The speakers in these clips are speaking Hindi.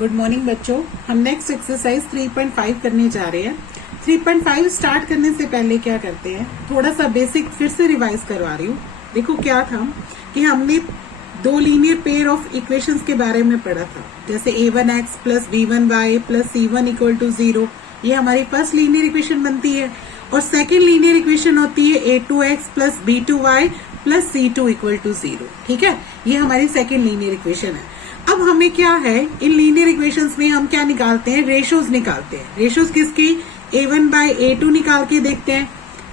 गुड मॉर्निंग बच्चों। हम नेक्स्ट एक्सरसाइज 3.5 करने जा रहे हैं। 3.5 स्टार्ट करने से पहले क्या करते हैं, थोड़ा सा बेसिक फिर से रिवाइज करवा रही हूँ। देखो क्या था कि हमने दो लीनियर पेयर ऑफ इक्वेशंस के बारे में पढ़ा था, जैसे a1x plus b1y plus c1 equal to 0। ये हमारी फर्स्ट लीनियर इक्वेशन बनती है। और सेकेंड लीनियर इक्वेशन होती है a2x plus b2y plus c2 equal to 0। ठीक है, ये हमारी सेकेंड लीनियर इक्वेशन है। अब हमें क्या है, इन लीनियर इक्वेशंस में हम क्या निकालते हैं, रेशोज निकालते हैं। रेशोज किसकी, a1 बाय a2 निकाल के देखते हैं,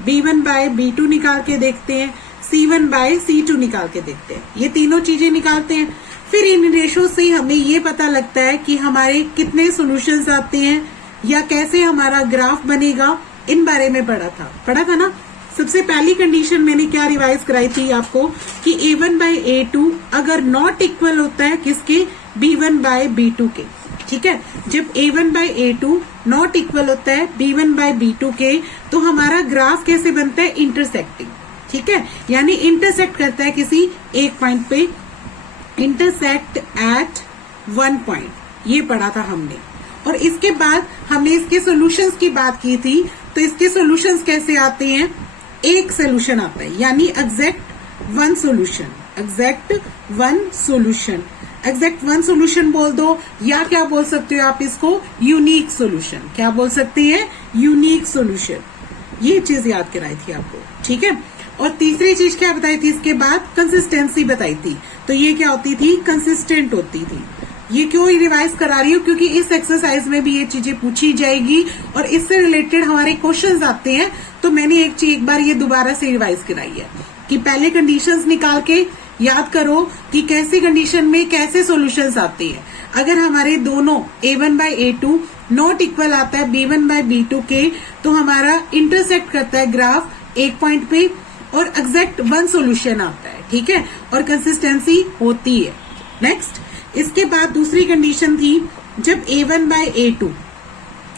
b1 बाय b2 निकाल के देखते हैं, c1 बाय c2 निकाल के देखते हैं। ये तीनों चीजें निकालते हैं। फिर इन रेशो से हमें ये पता लगता है कि हमारे कितने सॉल्यूशंस आते हैं या कैसे हमारा ग्राफ बनेगा। इन बारे में पढ़ा था ना। सबसे पहली कंडीशन मैंने क्या रिवाइज कराई थी आपको कि a1 बाय a2 अगर नॉट इक्वल होता है किसके, b1 बाय b2 के। ठीक है, जब a1 bye a2 not equal होता है b1 बाय b2 के, तो हमारा ग्राफ कैसे बनता है, इंटरसेक्टिंग। ठीक है, यानी इंटरसेक्ट करता है किसी एक पॉइंट पे, इंटरसेक्ट एट वन पॉइंट। ये पढ़ा था हमने। और इसके बाद हमने इसके सॉल्यूशंस की बात की थी। तो इसके सॉल्यूशंस कैसे आते हैं, एक सोल्यूशन आता है, यानी exact one solution. Exact one solution, exact one solution बोल दो, या क्या बोल सकते हो आप इसको, यूनिक सोल्यूशन। क्या बोल सकते हैं, यूनिक सोल्यूशन। ये चीज याद कराई थी आपको। ठीक है, और तीसरी चीज क्या बताई थी, इसके बाद कंसिस्टेंसी बताई थी। तो ये क्या होती थी, कंसिस्टेंट होती थी। ये क्यों रिवाइज करा रही हूँ, क्योंकि इस एक्सरसाइज में भी ये चीजें पूछी जाएगी और इससे रिलेटेड हमारे क्वेश्चंस आते हैं। तो मैंने एक बार ये दोबारा से रिवाइज कराई है कि पहले कंडीशंस निकाल के याद करो कि कैसी कंडीशन में कैसे सॉल्यूशंस आते हैं। अगर हमारे दोनों a1 bye a2 not equal आता है b1 बाय b2 के, तो हमारा इंटरसेक्ट करता है ग्राफ एक पॉइंट पे और एग्जैक्ट वन सॉल्यूशन आता है। ठीक है, और कंसिस्टेंसी होती है। नेक्स्ट, इसके बाद दूसरी कंडीशन थी जब a1 बाय a2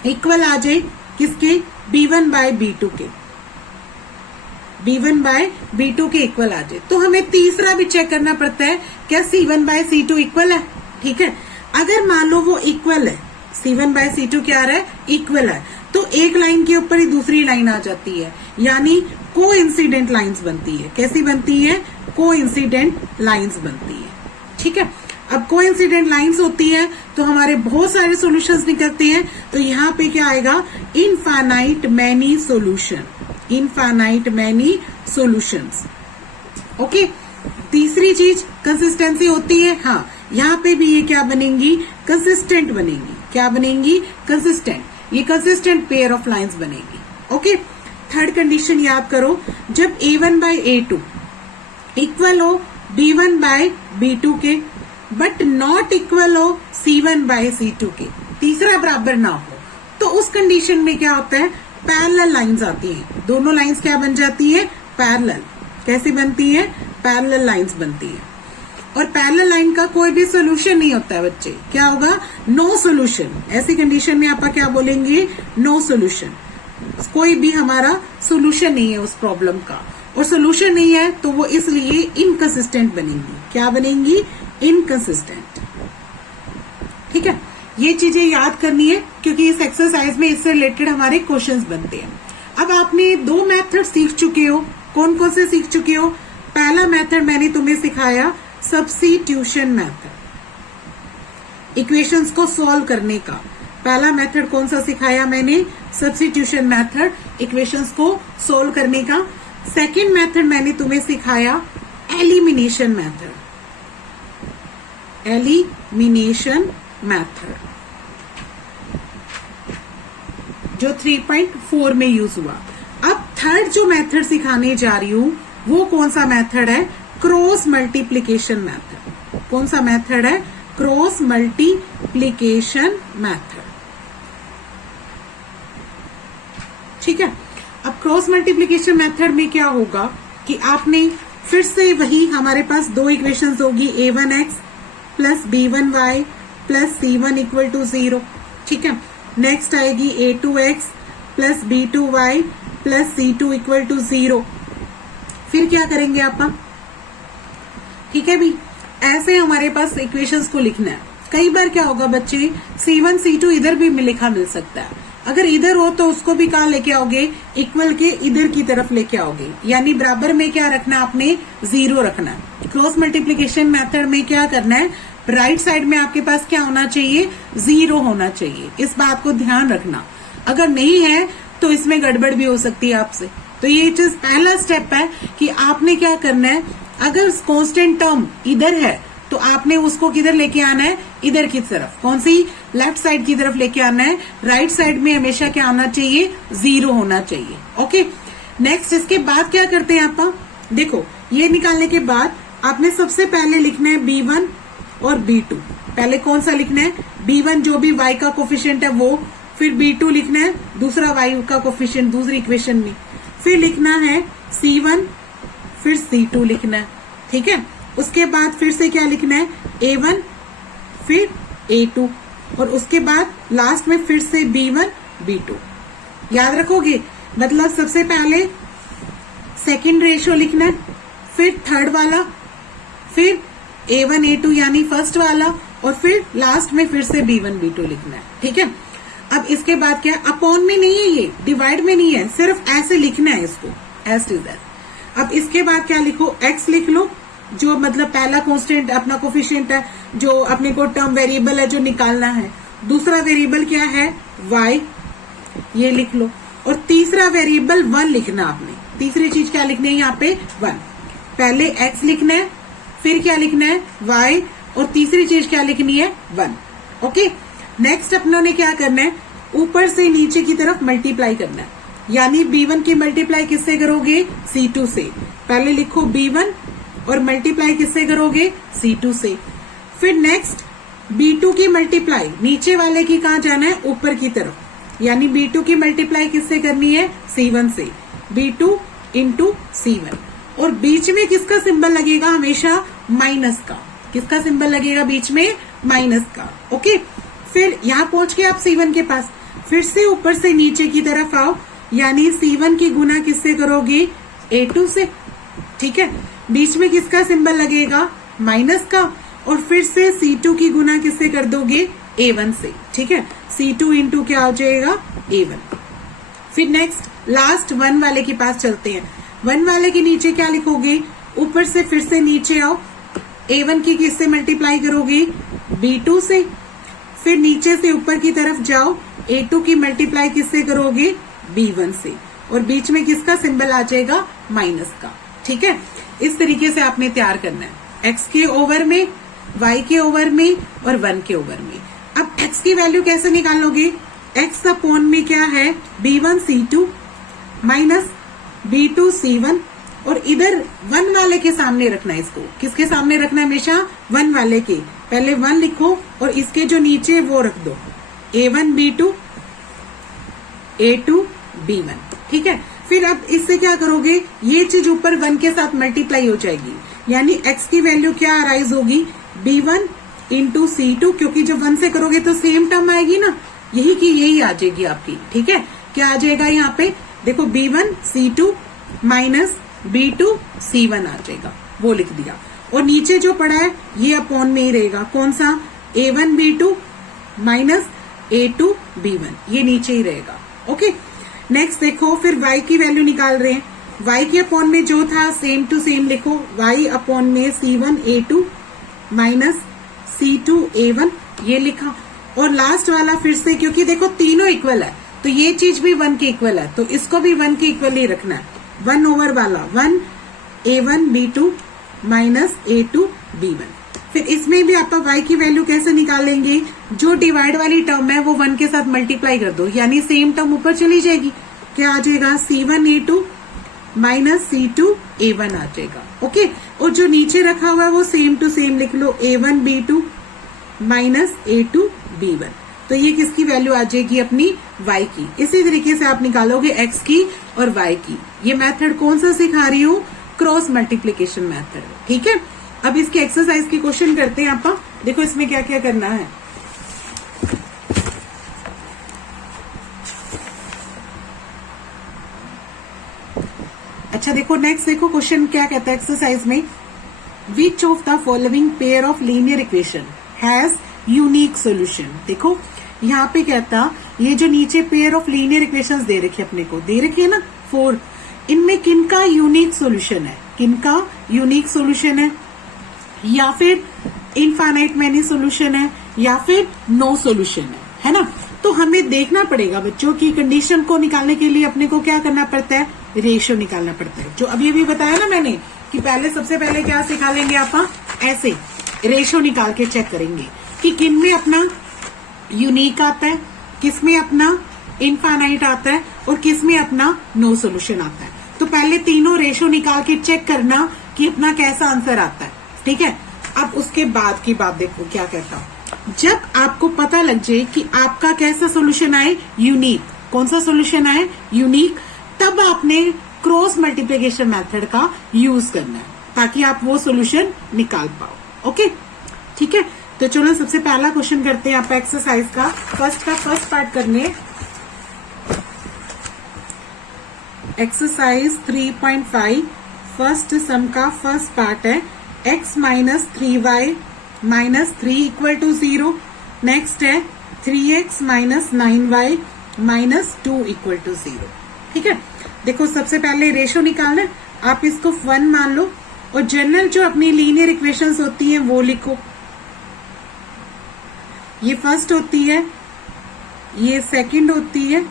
इक्वल आ जाए किसके, b1 बाय b2 के। b1 बाय b2 के इक्वल आ जाए, तो हमें तीसरा भी चेक करना पड़ता है, क्या c1 बाय c2 इक्वल है। ठीक है, अगर मान लो वो इक्वल है, c1 बाय c2 क्या आ रहा है, इक्वल है, तो एक लाइन के ऊपर ही दूसरी लाइन आ जाती है, यानी को इंसिडेंट लाइन्स बनती है। कैसी बनती है, को इंसिडेंट लाइन्स बनती है। ठीक है, अब को इंसिडेंट लाइन्स होती है तो हमारे बहुत सारे सॉल्यूशंस निकलते हैं। तो यहाँ पे क्या आएगा, infinite many solution, infinite many solutions. Okay, तीसरी चीज कंसिस्टेंसी होती है। हाँ, यहाँ पे भी ये क्या बनेंगी, कंसिस्टेंट बनेंगी। क्या बनेंगी, कंसिस्टेंट। ये कंसिस्टेंट पेयर ऑफ लाइन्स बनेगी। ओके, थर्ड कंडीशन याद करो, जब a1 बाय a2 इक्वल हो b1 बाय b2 के, बट नॉट इक्वल हो c1 बाय c2 के, तीसरा बराबर ना हो, तो उस कंडीशन में क्या होता है, पैरेलल लाइंस आती हैं। दोनों लाइंस क्या बन जाती है, पैरेलल। कैसे बनती है, पैरेलल लाइंस बनती है। और पैरेलल लाइन का कोई भी सोल्यूशन नहीं होता है बच्चे, क्या होगा, नो सोल्यूशन। ऐसी कंडीशन में आप क्या बोलेंगे, नो सोल्यूशन। कोई भी हमारा सोल्यूशन नहीं है उस प्रॉब्लम का, और सोल्यूशन नहीं है तो वो इसलिए इनकंसिस्टेंट बनेंगी। क्या बनेंगी, इनकंसिस्टेंट। ठीक है, ये चीजें याद करनी है क्योंकि इस एक्सरसाइज में इससे रिलेटेड हमारे क्वेश्चंस बनते हैं। अब आपने दो मेथड सीख चुके हो, कौन कौन से सीख चुके हो। पहला मेथड मैंने तुम्हें सिखाया सब्स्टिट्यूशन मेथड, इक्वेशंस को सॉल्व करने का। पहला मेथड कौन सा सिखाया मैंने, सब्स्टिट्यूशन मेथड, इक्वेशंस को सॉल्व करने का। सेकेंड मेथड मैंने तुम्हें सिखाया एलिमिनेशन मेथड, एलिमिनेशन मेथड, जो 3.4 में यूज हुआ। अब थर्ड जो मेथड सिखाने जा रही हूं वो कौन सा मेथड है, क्रॉस मल्टीप्लीकेशन मेथड। कौन सा मेथड है, क्रॉस मल्टीप्लीकेशन मेथड। ठीक है, अब क्रॉस मल्टीप्लीकेशन मेथड में क्या होगा कि आपने फिर से वही, हमारे पास दो इक्वेशंस होगी, a1x plus b1y plus c1 equal to 0। ठीक है, नेक्स्ट आएगी a2x plus b2y plus c2 equal to 0। फिर क्या करेंगे आप, ठीक है भी, ऐसे हमारे पास इक्वेशंस को लिखना है। कई बार क्या होगा बच्चे, C1 C2 इधर भी लिखा मिल सकता है। अगर इधर हो तो उसको भी कहाँ लेके आओगे, इक्वल के इधर की तरफ लेके आओगे, यानी बराबर में क्या रखना है आपने, 0 रखना है। क्रॉस मल्टीप्लीकेशन मेथड में क्या करना है, राइट साइड में आपके पास क्या होना चाहिए, 0 होना चाहिए। इस बात को ध्यान रखना, अगर नहीं है तो इसमें गड़बड़ भी हो सकती है आपसे। तो ये चीज पहला स्टेप है कि आपने क्या करना है, अगर कांस्टेंट टर्म इधर है तो आपने उसको किधर लेके आना है, इधर की तरफ, कौन सी, लेफ्ट साइड की तरफ लेके आना है। राइट साइड में हमेशा क्या आना चाहिए, 0 होना चाहिए। ओके, नेक्स्ट इसके बाद क्या करते हैं आप, देखो ये निकालने के बाद आपने सबसे पहले लिखना है B1 और B2। पहले कौन सा लिखना है, B1 जो भी y का कोफिशिएंट है वो, फिर B2 लिखना है दूसरा y का कोफिशिएंट दूसरी इक्वेशन में, फिर लिखना है C1, फिर C2 लिखना है, ठीक है। उसके बाद फिर से क्या लिखना है, A1 फिर A2 और उसके बाद लास्ट में फिर से B1 B2। याद रखोगे, मतलब सबसे पहले सेकंड रेशियो लिखना है, फिर थर्ड वाला, फिर A1 A2 यानी फर्स्ट वाला, और फिर लास्ट में फिर से B1 B2 लिखना है, ठीक है। अब इसके बाद क्या, अपॉन में नहीं है, ये डिवाइड में नहीं है, सिर्फ ऐसे लिखना है इसको, एज इज दैट। अब इसके बाद क्या लिखो, x लिख लो, जो मतलब पहला कांस्टेंट अपना कोफिशिएंट है, जो अपने को टर्म वेरिएबल है जो निकालना है। दूसरा वेरिएबल क्या है, y, ये लिख लो, और तीसरा वेरिएबल 1 लिखना आपने। तीसरी चीज क्या लिखनी है यहाँ पे, 1। पहले x लिखना है, फिर क्या लिखना है, y, और तीसरी चीज क्या लिखनी है, 1। ओके, नेक्स्ट अपनों ने क्या करना है, ऊपर से नीचे की तरफ मल्टीप्लाई करना है, यानी B1 की मल्टीप्लाई किससे करोगे, C2 से। पहले लिखो B1 और मल्टीप्लाई किससे करोगे, C2 से। फिर नेक्स्ट B2 की मल्टीप्लाई, नीचे वाले की कहाँ जाना है, ऊपर की तरफ, यानी B2 की मल्टीप्लाई किससे करनी है, C1 से। B2 इंटू C1, और बीच में किसका सिंबल लगेगा, हमेशा माइनस का। किसका सिंबल लगेगा बीच में, माइनस का। ओके, फिर यहाँ पहुंच के आप C1 के पास, फिर से ऊपर से नीचे की तरफ आओ, यानी C1 की गुना किससे करोगे, A2 से, ठीक है। बीच में किसका सिंबल लगेगा, माइनस का, और फिर से C2 की गुना किससे कर दोगे, A1 से, ठीक है। C2 इंटू क्या हो जाएगा, A1। फिर नेक्स्ट लास्ट 1 वाले के पास चलते हैं। 1 वाले के नीचे क्या लिखोगे, ऊपर से फिर से नीचे आओ, A1 की किससे मल्टीप्लाई करोगे, B2 से। फिर नीचे से ऊपर की तरफ जाओ, A2 की मल्टीप्लाई किससे करोगे, B1 से, और बीच में किसका सिंबल आ जाएगा, माइनस का, ठीक है। इस तरीके से आपने तैयार करना है, x के ओवर में, y के ओवर में और 1 के ओवर में। अब x की वैल्यू कैसे निकालोगे, x अपॉन में क्या है, B1 C2 minus B2 C1, और इधर 1 वाले के सामने रखना है इसको। किसके सामने रखना है, हमेशा 1 वाले के। पहले 1 लिखो और इसके जो नीचे वो रख दो, A1 B2 A2 B1, ठीक है। फिर अब इससे क्या करोगे, ये चीज ऊपर 1 के साथ मल्टीप्लाई हो जाएगी, यानी x की वैल्यू क्या अराइज होगी, B1 इंटू C2, क्योंकि जब 1 से करोगे तो सेम टर्म आएगी ना, यही की यही आ जाएगी आपकी, ठीक है। क्या आ जाएगा यहाँ पे, देखो B1 C2 minus B2 C1 आ जाएगा, वो लिख दिया। और नीचे जो पड़ा है ये अपॉन में ही रहेगा, कौन सा, A1 B2 minus A2 B1, ये नीचे ही रहेगा। ओके, नेक्स्ट देखो, फिर y की वैल्यू निकाल रहे हैं। y के अपॉन में जो था सेम टू सेम लिखो, y अपॉन में C1 A2 minus C2 A1, ये लिखा। और लास्ट वाला फिर से, क्योंकि देखो तीनों इक्वल है तो ये चीज भी 1 के इक्वल है, तो इसको भी 1 के इक्वल ही रखना है। 1 ओवर वाला 1 A1 B2 minus A2 B1। फिर इसमें भी आप y की वैल्यू कैसे निकालेंगे, जो डिवाइड वाली टर्म है वो 1 के साथ मल्टीप्लाई कर दो, यानी सेम टर्म ऊपर चली जाएगी। क्या आ जाएगा, C1 A2 minus C2 A1 आ जाएगा। ओके, और जो नीचे रखा हुआ है वो सेम टू सेम लिख लो, A1 B2 minus A2 B1। तो ये किसकी वैल्यू आ जाएगी, अपनी y की। इसी तरीके से आप निकालोगे x की और y की। ये मेथड कौन सा सिखा रही हूँ, क्रॉस मल्टीप्लीकेशन मेथड, ठीक है। अब इसके एक्सरसाइज की क्वेश्चन करते हैं आप। देखो इसमें क्या क्या करना है। अच्छा देखो, नेक्स्ट देखो क्वेश्चन क्या कहता है एक्सरसाइज में, which of the following pair of linear equation has unique solution. देखो यहाँ पे कहता, ये जो नीचे पेयर ऑफ लीनियर इक्वेशंस दे रखी है अपने को, दे रखी है ना 4, इनमें किनका यूनिक सोल्यूशन है, किनका यूनिक सोल्यूशन है, या फिर इनफाइनाइट मैनी सोल्यूशन है, या फिर नो सोल्यूशन है ना। तो हमें देखना पड़ेगा बच्चों की कंडीशन को निकालने के लिए अपने को क्या करना पड़ता है, रेशियो निकालना पड़ता है। जो अभी अभी बताया ना मैंने कि पहले सबसे पहले क्या सिखा लेंगे आप, ऐसे रेशियो निकाल के चेक करेंगे कि किन में अपना यूनिक आता है, किस में अपना इनफाइनाइट आता है और किस में अपना नो सोल्यूशन आता है। तो पहले तीनों रेशियो निकाल के चेक करना कि अपना कैसा आंसर आता है, ठीक है। अब उसके बाद की बात देखो क्या कहता हूं, जब आपको पता लग जाए कि आपका कैसा सोल्यूशन आए, यूनिक, कौन सा सोल्यूशन आए, यूनिक, तब आपने क्रॉस मल्टीप्लिकेशन मेथड का यूज करना है ताकि आप वो सोल्यूशन निकाल पाओ। ओके, ठीक है। तो चलो सबसे पहला क्वेश्चन करते हैं आप एक्सरसाइज का फर्स्ट पार्ट करने। एक्सरसाइज 3.5 फर्स्ट सम का फर्स्ट पार्ट है, x minus 3y minus 3 equal to 0। Next है 3x minus 9y minus 2 equal to 0। ठीक है, देखो सबसे पहले रेशो निकालना है, आप इसको 1 मान लो और जनरल जो अपनी लीनियर इक्वेशंस होती हैं वो लिखो। ये फर्स्ट होती है, ये सेकंड होती है,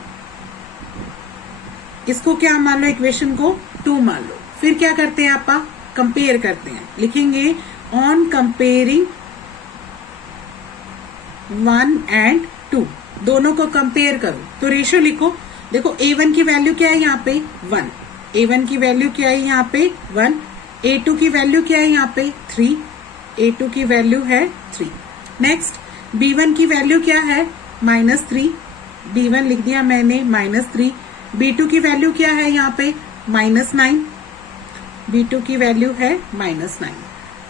इसको क्या मान लो, इक्वेशन को 2 मान लो। फिर क्या करते हैं आप, कंपेयर करते हैं, लिखेंगे ऑन कंपेयरिंग 1 and 2, दोनों को कंपेयर करो तो रेशियो लिखो। देखो a1 की वैल्यू क्या है यहाँ पे 1, a1 की वैल्यू क्या है यहाँ पे 1, a2 की वैल्यू क्या है यहाँ पे 3, a2 की वैल्यू है 3। नेक्स्ट b1 की वैल्यू क्या है -3, b1 लिख दिया मैंने -3। b2 की वैल्यू क्या है यहाँ पे -9, b2 की वैल्यू है -9।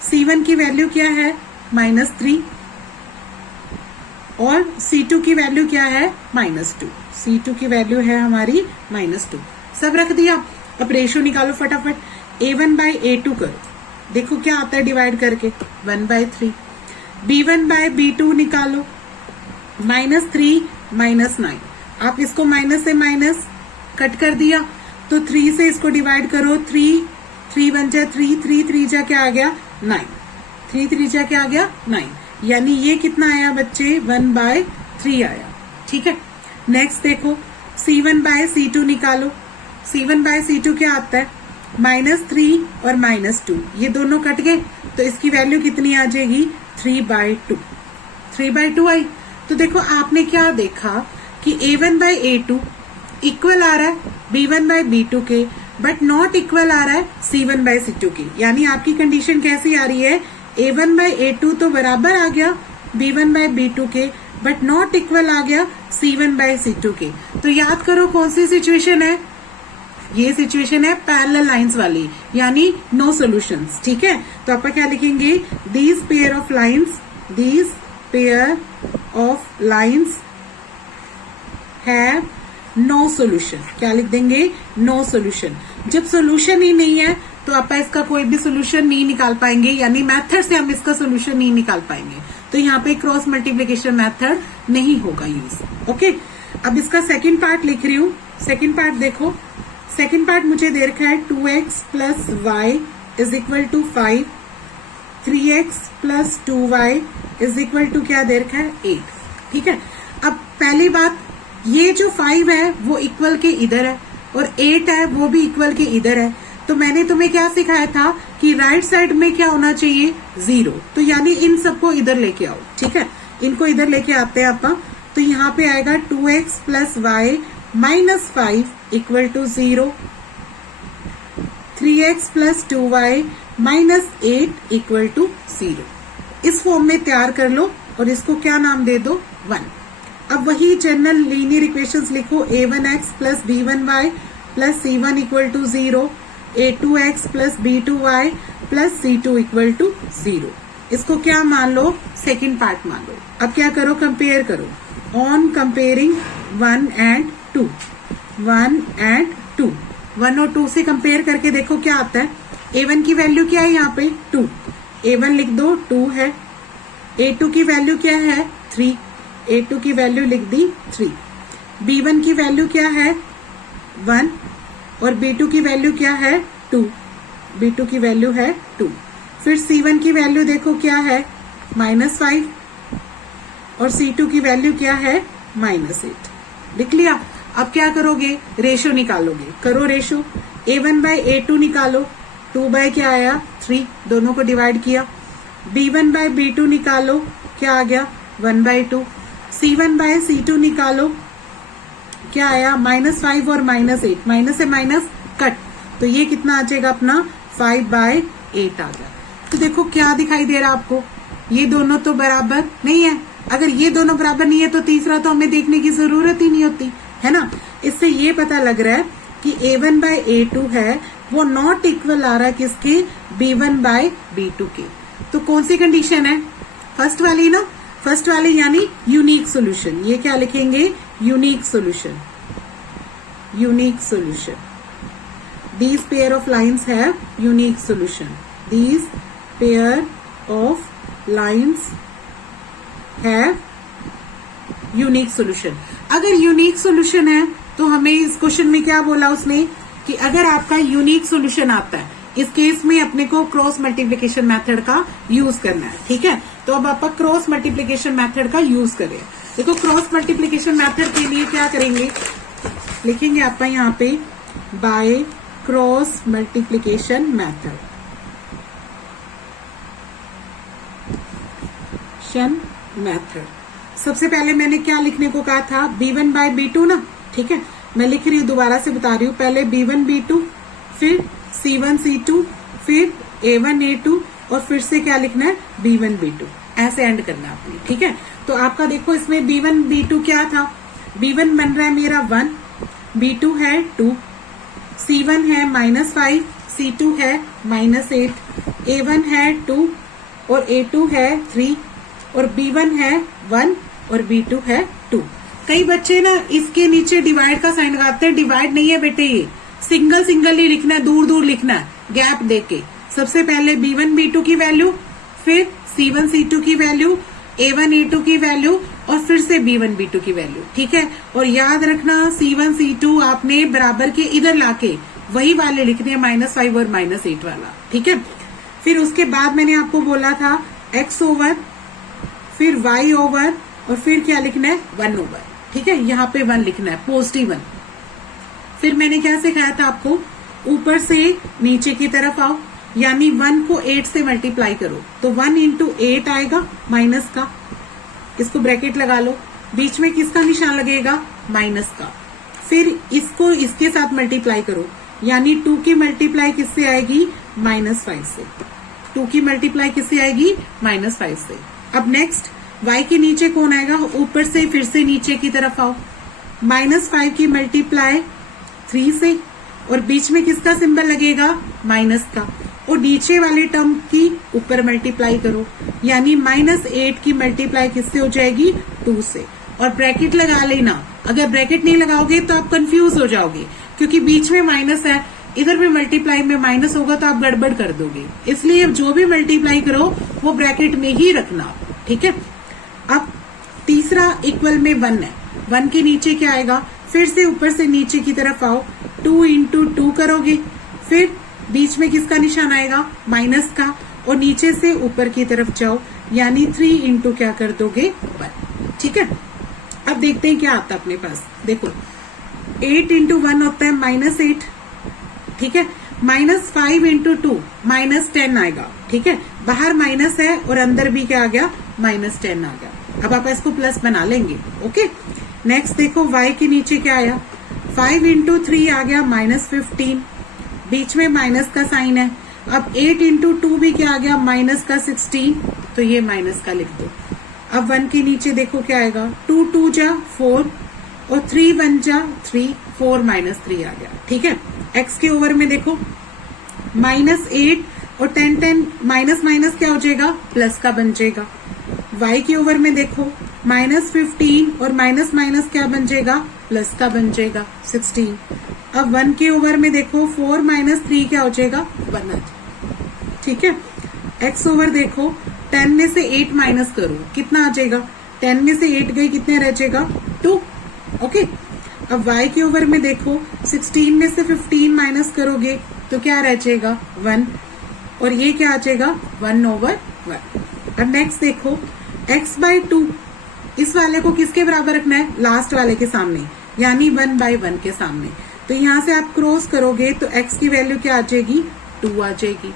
c1 की वैल्यू क्या है -3 और c2 की वैल्यू क्या है -2, c2 की वैल्यू है हमारी -2। सब रख दिया। अब रेशियो निकालो फटाफट, a1 by a2 करो, देखो क्या आता है डिवाइड करके 1/3। b1 by b2 निकालो, -3 -9, आप इसको माइनस से माइनस कट कर दिया तो 3 से इसको डिवाइड करो, 3 1 जा 3, 3 3 जा क्या आ गया 9, 3 3 जा क्या आ गया 9, यानी ये कितना आया बच्चे 1/3 आया। ठीक है, नेक्स्ट देखो c1 by c2 निकालो, c1 by c2 क्या आता है -3 और -2, ये दोनों कट गए तो इसकी वैल्यू कितनी आ जाएगी 3/2, 3/2 आई। तो देखो आपने क्या देखा कि a1 by a2 इक्वल आ रहा है b1 by b2 के, बट नॉट इक्वल आ रहा है c1 by c2 के। यानी आपकी कंडीशन कैसी आ रही है, a1 by a2 तो बराबर आ गया b1 by b2 के, बट नॉट इक्वल आ गया c1 by c2 के। तो याद करो कौन सी सिचुएशन है, ये सिचुएशन है पैरेलल लाइंस वाली, यानी नो सॉल्यूशंस। ठीक है, तो आप क्या लिखेंगे, these pair of lines, these pair of lines have no solution. क्या लिख देंगे, नो सोल्यूशन। जब सोल्यूशन ही नहीं है तो आप इसका कोई भी सोल्यूशन नहीं निकाल पाएंगे, यानी मेथड से हम इसका सोल्यूशन नहीं निकाल पाएंगे। तो यहाँ पे क्रॉस मल्टीप्लिकेशन मेथड नहीं होगा यूज। ओके, अब इसका सेकंड पार्ट लिख रही हूँ। सेकंड पार्ट देखो, सेकंड पार्ट मुझे दे रखा है 2x plus y is equal to 5, 3x plus 2y is equal to क्या दे रखा है 8। ठीक है, अब पहली बात, ये जो 5 है वो इक्वल के इधर है और 8 है वो भी इक्वल के इधर है। तो मैंने तुम्हें क्या सिखाया था कि राइट साइड में क्या होना चाहिए 0, तो यानी इन सबको इधर लेके आओ। ठीक है, इनको इधर लेके आते हैं आप, तो यहाँ पे आएगा 2x plus y minus 5 equal to 0, 3x plus 2y minus 8 equal to 0। इस फॉर्म में तैयार कर लो और इसको क्या नाम दे दो 1। अब वही जनरल लीनियर इक्वेशंस लिखो, a1x plus b1y plus c1 equal to 0, a2x plus b2y plus c2 equal to 0। इसको क्या मान लो, सेकंड पार्ट मान लो। अब क्या करो, कंपेयर करो, ऑन कंपेयरिंग 1 and 2, 1 and 2, 1 और 2 से कंपेयर करके देखो क्या आता है। a1 की वैल्यू क्या है यहाँ पे 2, a1 लिख दो 2 है, A2 की वैल्यू क्या है 3, A2 की वैल्यू लिख दी 3। B1 की वैल्यू क्या है 1 और B2 की वैल्यू क्या है 2, B2 की वैल्यू है 2। फिर C1 की वैल्यू देखो क्या है -5 और C2 की वैल्यू क्या है -8। लिख लिया। अब क्या करोगे, रेशो निकालोगे। करो रेशो, A1 बाय A2 निकालो, 2 बाय क्या आया 3, दोनों को डिवाइड किया। B1 बाय B2 निकालो, क्या आ गया 1 बाय 2। C1 बाय C2 निकालो, क्या आया -5 और -8, माइनस से माइनस कट, तो ये कितना आ जाएगा अपना 5 बाय 8 आ गया। तो देखो क्या दिखाई दे रहा है आपको, ये दोनों तो बराबर नहीं है। अगर ये दोनों बराबर नहीं है तो तीसरा तो हमें देखने की जरूरत ही नहीं होती, है ना। इससे ये पता लग रहा है कि A1 बाय A2 है वो नॉट इक्वल आ रहा है किसके, B1 बाय B2 के। तो कौन सी कंडीशन है, फर्स्ट वाली ना, फर्स्ट वाली यानी यूनिक सोल्यूशन। ये क्या लिखेंगे, unique solution, unique solution. These pair of lines have unique solution, these pair of lines have unique solution. अगर यूनिक सोल्यूशन है तो हमें इस क्वेश्चन में क्या बोला उसने कि अगर आपका यूनिक सोल्यूशन आता है, इस केस में अपने को क्रॉस मल्टीप्लिकेशन मेथड का यूज करना है, ठीक है। तो अब आप क्रॉस मल्टीप्लिकेशन मेथड का यूज करें। देखो क्रॉस मल्टीप्लिकेशन मेथड के लिए क्या करेंगे, लिखेंगे आप यहाँ पे by cross multiplication method, method. सबसे पहले मैंने क्या लिखने को कहा था, B1 बाय B2 ना, ठीक है। मैं लिख रही हूँ, दोबारा से बता रही हूँ, पहले B1 B2, फिर C1 C2, फिर A1 A2 और फिर से क्या लिखना है B1 B2, ऐसे एंड करना आपने, ठीक है। तो आपका देखो इसमें B1 B2 क्या था, B1 बन रहा है मेरा 1, B2 है 2, C1 है -5, C2 है -8, A1 है 2 और A2 है 3 और B1 है 1 और B2 है 2। कई बच्चे ना इसके नीचे डिवाइड का साइन लगाते हैं, डिवाइड नहीं है बेटे, ये सिंगल सिंगल ही लिखना है, दूर दूर लिखना है गैप देके। सबसे पहले B1 B2 की वैल्यू, फिर C1 C2 की वैल्यू, A1 A2 की वैल्यू और फिर से B1 B2 की वैल्यू, ठीक है। और याद रखना C1 C2 आपने बराबर के इधर लाके वही वाले लिखने हैं, -5 और -8 वाला, ठीक है। फिर उसके बाद मैंने आपको बोला था x ओवर, फिर y ओवर और फिर क्या लिखना है 1 ओवर, ठीक है। यहाँ पे 1 लिखना है, पॉजिटिव 1। फिर मैंने क्या सिखाया था आपको, ऊपर से नीचे की तरफ आओ, यानी 1 को 8 से मल्टीप्लाई करो, तो 1 इंटू 8 आएगा माइनस का, इसको ब्रैकेट लगा लो, बीच में किसका निशान लगेगा, माइनस का। फिर इसको इसके साथ मल्टीप्लाई करो, यानी 2 की मल्टीप्लाई किससे आएगी, -5 से। 2 की मल्टीप्लाई किससे आएगी, -5 से। अब नेक्स्ट y के नीचे कौन आएगा, ऊपर से फिर से नीचे की तरफ आओ, -5 की मल्टीप्लाई 3 से और बीच में किसका सिंबल लगेगा, माइनस का, और नीचे वाले टर्म की ऊपर मल्टीप्लाई करो, यानी -8 की मल्टीप्लाई किससे हो जाएगी, 2 से। और ब्रैकेट लगा लेना, अगर ब्रैकेट नहीं लगाओगे तो आप कंफ्यूज हो जाओगे, क्योंकि बीच में माइनस है, इधर भी मल्टीप्लाई में माइनस होगा तो आप गड़बड़ कर दोगे, इसलिए जो भी मल्टीप्लाई करो वो ब्रैकेट में ही रखना, ठीक है। अब तीसरा इक्वल में 1 है, 1 के नीचे क्या आएगा, फिर से ऊपर से नीचे की तरफ आओ, 2 इंटू 2 करोगे, फिर बीच में किसका निशान आएगा, माइनस का, और नीचे से ऊपर की तरफ जाओ, यानी 3 इंटू क्या कर दोगे 1, ठीक है। अब देखते हैं क्या आता है अपने पास, देखो 8 इंटू 1 होता है -8, ठीक है। -5 इंटू 2 -10 आएगा, ठीक है। बाहर माइनस है और अंदर भी क्या आ गया, -10 आ गया। अब आप इसको प्लस बना लेंगे, ओके। नेक्स्ट देखो y के नीचे क्या आया, 5 इंटू 3 आ गया -15, बीच में माइनस का साइन है। अब 8 इंटू 2 भी क्या आ गया, माइनस का 16, तो ये माइनस का लिख दो। अब 1 के नीचे देखो क्या आएगा, 2 2 जा 4 और 3 1 जा 3, 4 -3 आ गया, ठीक है। x के ओवर में देखो -8 और 10 10 माइनस माइनस क्या हो जाएगा, प्लस का बन जाएगा। y के ओवर में देखो -15 और माइनस माइनस क्या बन जाएगा, प्लस का बन जाएगा 16। अब 1 के ओवर में देखो 4 - 3 क्या हो जाएगा, 1, ठीक है। x ओवर देखो 10 में से 8 माइनस करो, कितना आ जाएगा? 10 में से 8 गई, कितने रह जाएगा? 2। ओके, अब y के ओवर में देखो, 16 में से 15 माइनस करोगे तो क्या रह जाएगा? 1, और ये क्या आ जाएगा? 1/1। अब नेक्स्ट देखो, x/2, इस वाले को किसके बराबर रखना है? लास्ट वाले के सामने, यानी 1/1 के सामने। तो यहां से आप क्रॉस करोगे तो x की वैल्यू क्या आ जाएगी? 2 आ जाएगी।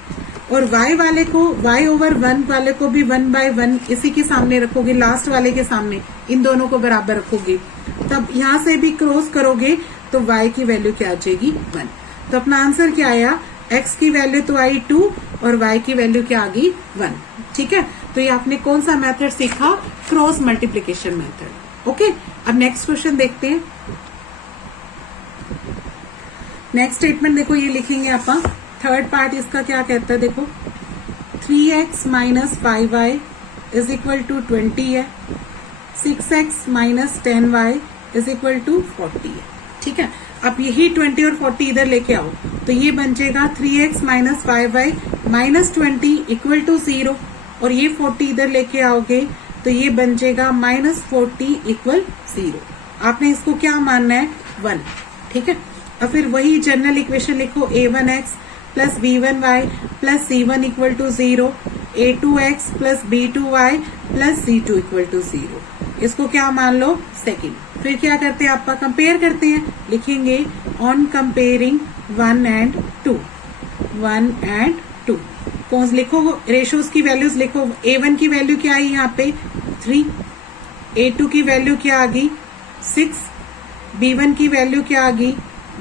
और y वाले को, y/1 वाले को भी 1/1 इसी के सामने रखोगे, लास्ट वाले के सामने, इन दोनों को बराबर रखोगे, तब यहां से भी क्रॉस करोगे तो y की वैल्यू क्या आ जाएगी? 1। तो अपना आंसर क्या आया? x की वैल्यू तो आई 2 और y की वैल्यू क्या आ गई? 1। ठीक है, तो ये आपने कौन सा मेथड सीखा? Cross multiplication method. ओके, अब नेक्स्ट क्वेश्चन देखते हैं। नेक्स्ट स्टेटमेंट देखो, ये लिखेंगे आप। थर्ड पार्ट इसका क्या कहता है देखो, 3x minus 5y is equal to 20 है, 6x minus 10y is equal to 40 है। ठीक है, अब यही 20 और 40 इधर लेके आओ तो ये बन जाएगा 3x minus 5y minus 20 equal to 0, और ये 40 इधर लेके आओगे तो ये बन जाएगा माइनस 40 इक्वल 0। आपने इसको क्या मानना है? 1। ठीक है, और फिर वही जनरल इक्वेशन लिखो, a1x plus b1y plus c1 equal to 0, a2x plus b2y plus c2 equal to 0। इसको क्या मान लो? सेकंड। फिर क्या करते हैं? आपका कंपेयर करते हैं, लिखेंगे ऑन कंपेयरिंग 1 and 2, 1 and 2। कौन लिखो? रेशोज की वैल्यूज लिखो। a1 की वैल्यू क्या आई यहाँ पे? 3, a2 की वैल्यू क्या आ गई? 6, b1 की वैल्यू क्या आ गई?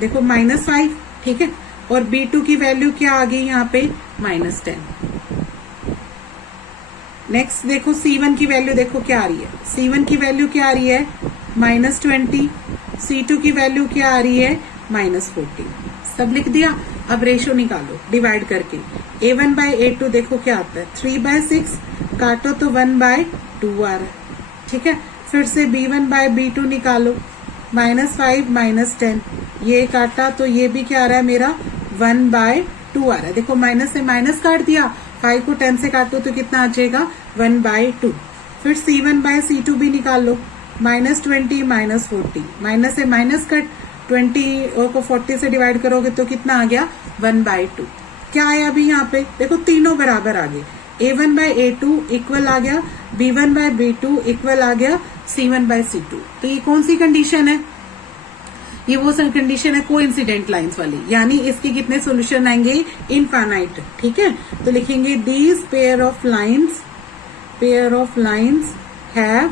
देखो -5। ठीक है, और b2 की वैल्यू क्या आ गई यहाँ पे? -10। नेक्स्ट देखो, c1 की वैल्यू देखो क्या आ रही है? c1 की वैल्यू क्या आ रही है? -20। c2 की वैल्यू क्या आ रही है? -40। सब लिख दिया। अब रेशो निकालो डिवाइड करके। a1/a2 देखो क्या आता है? 3/6, काटो तो 1/2 आ रहा है। ठीक है, फिर से b1/b2 निकालो, -5 -10, ये काटा तो ये भी क्या आ रहा है मेरा? 1/2 आ रहा है। देखो माइनस से माइनस काट दिया, 5 को 10 से काटो तो कितना आ जाएगा? 1/2। फिर c1/c2 भी निकाल लो, -20 -40, माइनस से माइनस कट, 20 को 40 से डिवाइड करोगे तो कितना आ गया? 1/2। क्या आया अभी यहाँ पे? देखो तीनों बराबर आ गए, a1/a2 इक्वल आ गया, b1/b2 इक्वल आ गया c1/c2। तो ये कौन सी कंडीशन है? ये वो कंडीशन है कोइंसिडेंट लाइंस वाली, यानी इसके कितने सॉल्यूशन आएंगे? इनफाइनाइट। ठीक है, तो लिखेंगे these pair of lines have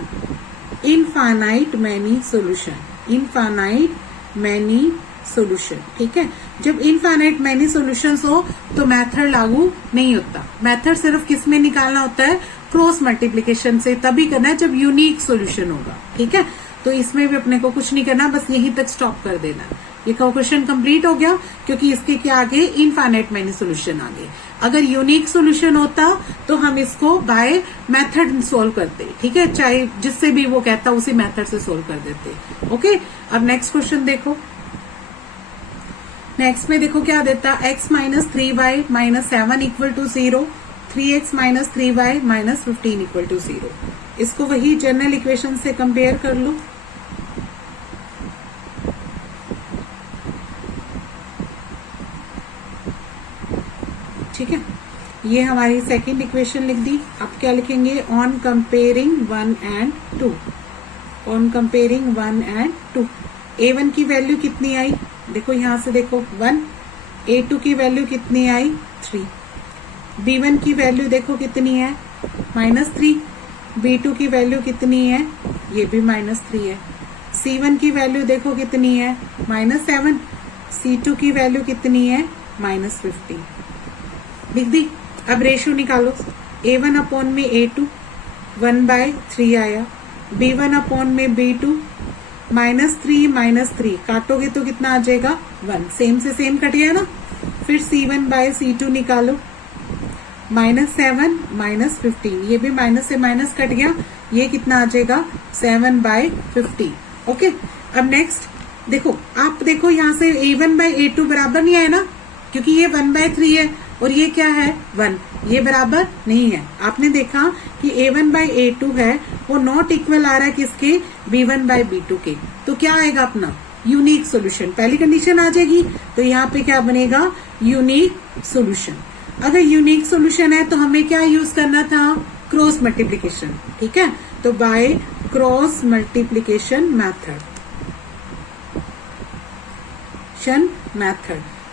infinite many solution, infinite many solution. ठीक है, जब इनफाइनाइट मैनी सॉल्यूशंस हो तो मेथड लागू नहीं होता। मेथड सिर्फ किस में निकालना होता है? क्रॉस मल्टीप्लीकेशन से, तभी करना है जब यूनिक सॉल्यूशन होगा। ठीक है, तो इसमें भी अपने को कुछ नहीं करना, बस यहीं तक स्टॉप कर देना। ये क्वेश्चन कंप्लीट हो गया, क्योंकि इसके क्या आगे? इनफाइनाइट मैनी सॉल्यूशन आगे। अगर यूनिक सॉल्यूशन होता तो हम इसको बाय मेथड सोल्व करते। ठीक है, चाहे जिससे भी वो कहता उसी मेथड से सोल्व कर देते। ओके, अब नेक्स्ट क्वेश्चन देखो। नेक्स्ट में देखो क्या देता? x minus 3y minus 7 equal to 0, 3x minus 3y minus 15 equal to 0। इसको वही जनरल इक्वेशन से कंपेयर कर लो। ठीक है, ये हमारी सेकंड इक्वेशन लिख दी। अब क्या लिखेंगे? On comparing 1 and 2, on comparing 1 and 2। a1 की वैल्यू कितनी आई? देखो यहां से देखो 1, a2 की वैल्यू कितनी आई? 3, b1 की वैल्यू देखो कितनी है? -3, b2 की वैल्यू कितनी है? ये भी -3 है। c1 की वैल्यू देखो कितनी है? -7, c2 की वैल्यू कितनी है? -15। लिख दी। अब रेशियो निकालो, a1 अपॉन में a2 1/3 आया, b1 अपॉन में b2 -3 काटोगे तो कितना आ जाएगा? 1। सेम से सेम कट गया ना। फिर c1/c2 निकालो, -7 -15, ये भी माइनस से माइनस कट गया, ये कितना आ जाएगा? 7/50। ओके, अब नेक्स्ट देखो, आप देखो यहाँ से a1/a2 बराबर नहीं आया ना, क्योंकि ये 1/3 है और ये क्या है 1, ये बराबर नहीं है। आपने देखा कि A1 by A2 है वो नॉट इक्वल आ रहा है किसके, B1 by B2 के। तो क्या आएगा अपना यूनिक सोल्यूशन, पहली कंडीशन आ जाएगी। तो यहाँ पे क्या बनेगा यूनिक सोल्यूशन। अगर यूनिक सोल्यूशन है तो हमें क्या यूज करना था, क्रॉस मल्टीप्लीकेशन। ठीक है, तो बाय क्रॉस मल्टीप्लीकेशन मेथड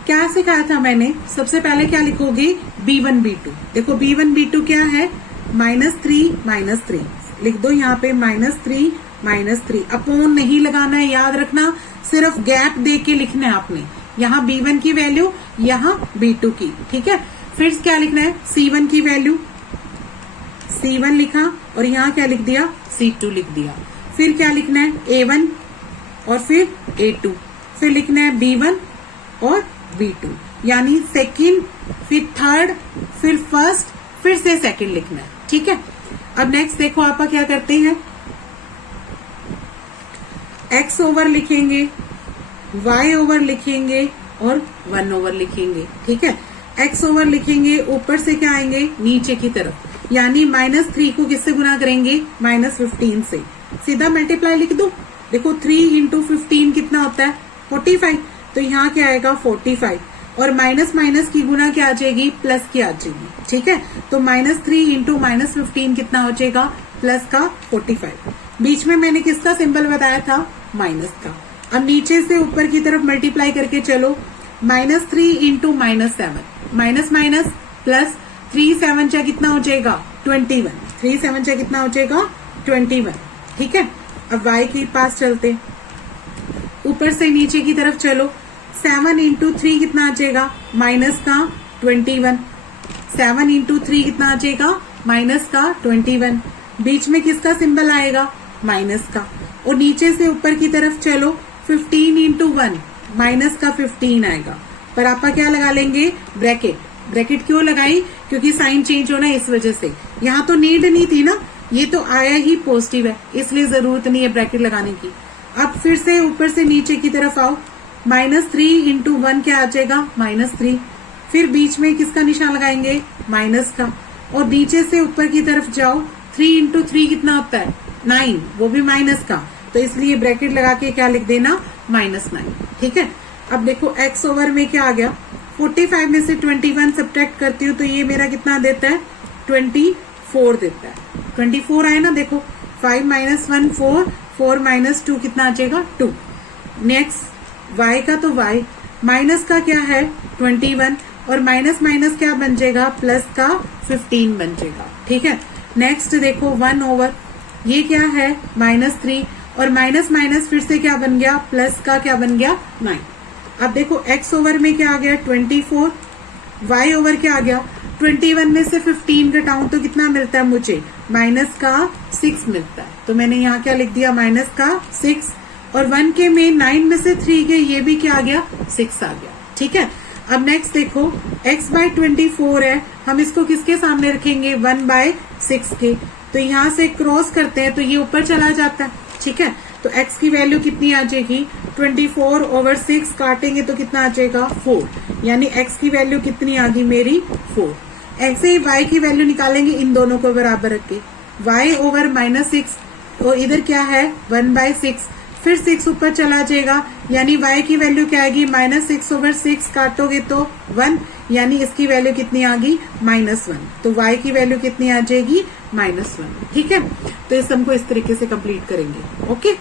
क्या सिखाया था मैंने, सबसे पहले क्या लिखोगे B1 B2। देखो B1 B2 क्या है -3 लिख दो यहाँ पे -3 अपोन नहीं लगाना है, याद रखना सिर्फ गैप दे के लिखना है आपने। यहाँ B1 की वैल्यू, यहाँ B2 की। ठीक है, फिर क्या लिखना है C1 की वैल्यू, C1 लिखा और यहाँ क्या लिख दिया C2 लिख दिया। फिर क्या लिखना है A1 और फिर A2, फिर लिखना है B1 और B2, यानी सेकंड फिर थर्ड फिर फर्स्ट फिर से सेकंड लिखना है। ठीक है, अब नेक्स्ट देखो आपा क्या करते हैं, x ओवर लिखेंगे, y ओवर लिखेंगे और 1 ओवर लिखेंगे। ठीक है, x ओवर लिखेंगे, ऊपर से क्या आएंगे नीचे की तरफ, यानी -3 को किससे गुना करेंगे -15 से, सीधा मल्टीप्लाई लिख दो। देखो 3 इंटू 15 कितना होता है 45, तो यहाँ क्या आएगा 45 और माइनस माइनस की गुना क्या आ जाएगी प्लस की आ जाएगी। ठीक है, तो -3 इंटू -15 कितना हो जाएगा प्लस का 45। बीच में मैंने किसका सिंबल बताया था माइनस का। अब नीचे से ऊपर की तरफ मल्टीप्लाई करके चलो, -3 इंटू -7, माइनस माइनस प्लस 3 7 चा कितना हो जाएगा 21, 3 7 चा कितना हो जाएगा 21। ठीक है, अब y के पास चलते, ऊपर से नीचे की तरफ चलो, 7 इंटू 3 कितना आ जाएगा माइनस का 21, 7 इंटू 3 कितना आ जाएगा माइनस का 21। बीच में किसका सिंबल आएगा माइनस का, और नीचे से ऊपर की तरफ चलो, 15 इंटू 1 माइनस का 15 आएगा, पर आपा क्या लगा लेंगे ब्रैकेट। ब्रैकेट क्यों लगाई, क्योंकि साइन चेंज होना इस वजह से, यहाँ तो नीड नहीं थी ना, ये तो आया ही पॉजिटिव है इसलिए जरूरत नहीं है ब्रैकेट लगाने की। अब फिर से ऊपर से नीचे की तरफ आओ, -3 इंटू 1 क्या आ जाएगा -3, फिर बीच में किसका निशान लगाएंगे माइनस का, और नीचे से ऊपर की तरफ जाओ, 3 इंटू 3 कितना होता है 9, वो भी माइनस का, तो इसलिए ब्रैकेट लगा के क्या लिख देना -9। ठीक है, अब देखो x ओवर में क्या आ गया, 45 में से 21 सब्ट्रैक्ट करती हूँ तो ये मेरा कितना देता है 24 देता है। 24 आया ना, देखो 5 - 1 4, 4 - 2 कितना आ जाएगा 2। नेक्स्ट y का, तो y माइनस का क्या है 21 और माइनस माइनस क्या बन जाएगा प्लस का 15 बन जाएगा। ठीक है, नेक्स्ट देखो 1 ओवर, ये क्या है -3 और माइनस माइनस फिर से क्या बन गया प्लस का क्या बन गया 9। अब देखो x ओवर में क्या आ गया 24, y ओवर क्या आ गया 21 में से 15 घटाऊं तो कितना मिलता है मुझे माइनस का 6 मिलता है, तो मैंने यहाँ क्या लिख दिया माइनस का 6, और 1 के में 9 में से 3 गए, ये भी क्या आ गया 6 आ गया। ठीक है, अब नेक्स्ट देखो x बाय 24 है, हम इसको किसके सामने रखेंगे 1/6 के, तो यहाँ से क्रॉस करते हैं तो ये ऊपर चला जाता है। ठीक है, तो x की वैल्यू कितनी आ जाएगी 24/6, काटेंगे तो कितना आ जाएगा 4, यानी x की वैल्यू कितनी आ गई मेरी 4। ऐसे ही y की वैल्यू निकालेंगे इन दोनों को बराबर रख के, y ओवर -6 और इधर क्या है 1/6, फिर 6 ऊपर चला जाएगा, यानी y की वैल्यू क्या आएगी -6/6, काटोगे तो 1, यानी इसकी वैल्यू कितनी आ गई -1, तो y की वैल्यू कितनी आ जाएगी -1। ठीक है, तो इस सम को इस तरीके से कंप्लीट करेंगे। ओके।